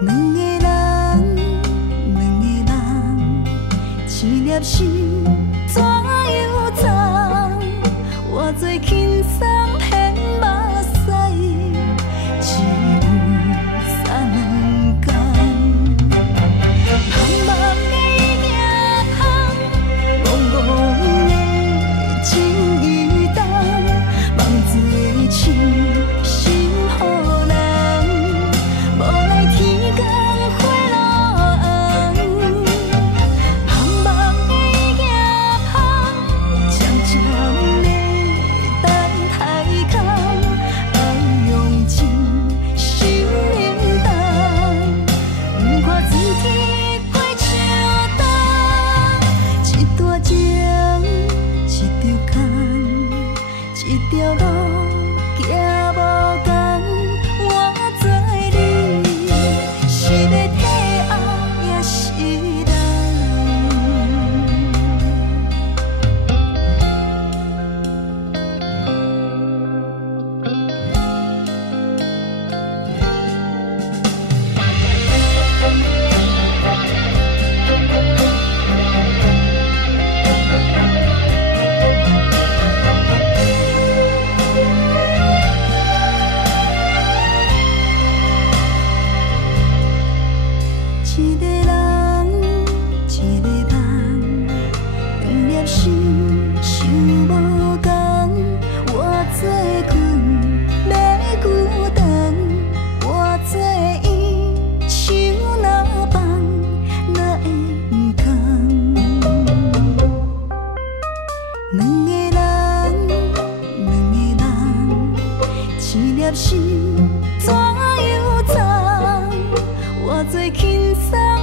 两个人，两个人，一粒心怎样藏？偌多轻松骗目屎，只有三两天。茫茫的夜空，怣怣的情与重，梦做痴心予人，无奈天公花落红。茫茫的夜空，渐渐的等太空，爱用尽心灵重，不看天天过笑东，一段情，一条空，一条路。行无同，我做你是要替后也是人。一个人，一个梦，两粒心想无共。我做困要久长，我做伊手若放，哪会毋空？两个人，两个人，一粒心怎样藏？我做轻松。